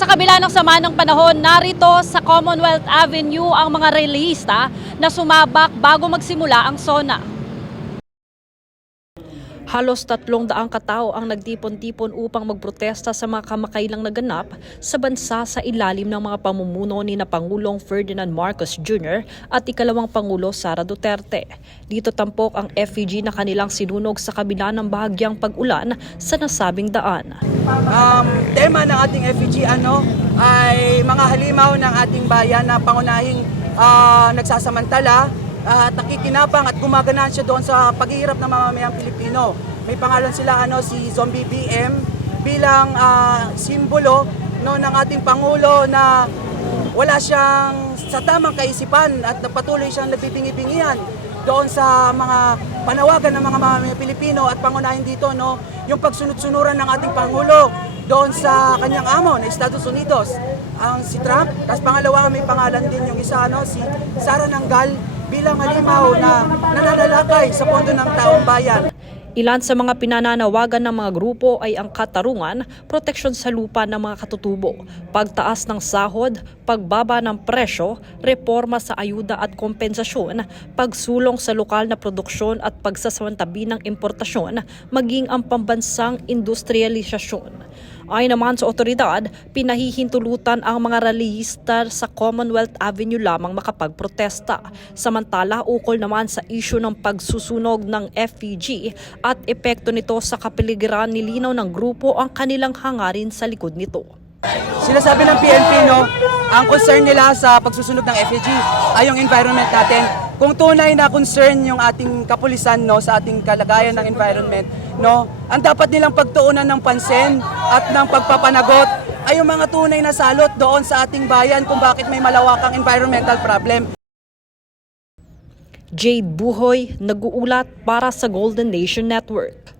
Sa kabila ng sama ng panahon, narito sa Commonwealth Avenue ang mga relihista na sumabak bago magsimula ang SONA. Halos 300 katao ang nagtipon-tipon upang magprotesta sa mga kamakailang naganap sa bansa sa ilalim ng mga pamumuno ni na Pangulong Ferdinand Marcos Jr. at ikalawang Pangulo Sara Duterte. Dito tampok ang effigy na kanilang sinunog sa kabila ng bahagyang pag-ulan sa nasabing daan. Tema ng ating effigy ay mga halimaw ng ating bayan na pangunahing nagsasamantala at nakikinabang at gumaganansya doon sa paghihirap ng mamamayang Pilipino. May pangalan sila si Zombie BM bilang simbolo ng ating Pangulo na wala siyang sa tamang kaisipan at patuloy siyang nagbibingi-bingihan doon sa mga panawagan ng mga mamamayang Pilipino at pangunahin dito yung pagsunod-sunuran ng ating Pangulo doon sa kanyang amo na Estados Unidos, ang si Trump. Tapos pangalawa, may pangalan din yung isa, si Sara Nangal bilang halimaw na nananalakay sa pondo ng taong bayan. Ilan sa mga pinananawagan ng mga grupo ay ang katarungan, proteksyon sa lupa ng mga katutubo, pagtaas ng sahod, pagbaba ng presyo, reforma sa ayuda at kompensasyon, pagsulong sa lokal na produksyon at pagsasamantabi ng importasyon, maging ang pambansang industrialisasyon. Ayon naman sa otoridad, pinahihintulutan ang mga relihista sa Commonwealth Avenue lamang makapagprotesta. Samantala, ukol naman sa isyu ng pagsusunog ng FPG at epekto nito sa kapaligiran, nilinaw ng grupo ang kanilang hangarin sa likod nito. Sinasabi ng PNP, ang concern nila sa pagsusunog ng FPG ay yung environment natin. Kung tunay na concern yung ating kapulisan sa ating kalagayan ng environment, ang dapat nilang pagtuunan ng pansin at ng pagpapanagot ay yung mga tunay na salot doon sa ating bayan kung bakit may malawakang environmental problem. Jade Buhoy, nag-uulat para sa Golden Nation Network.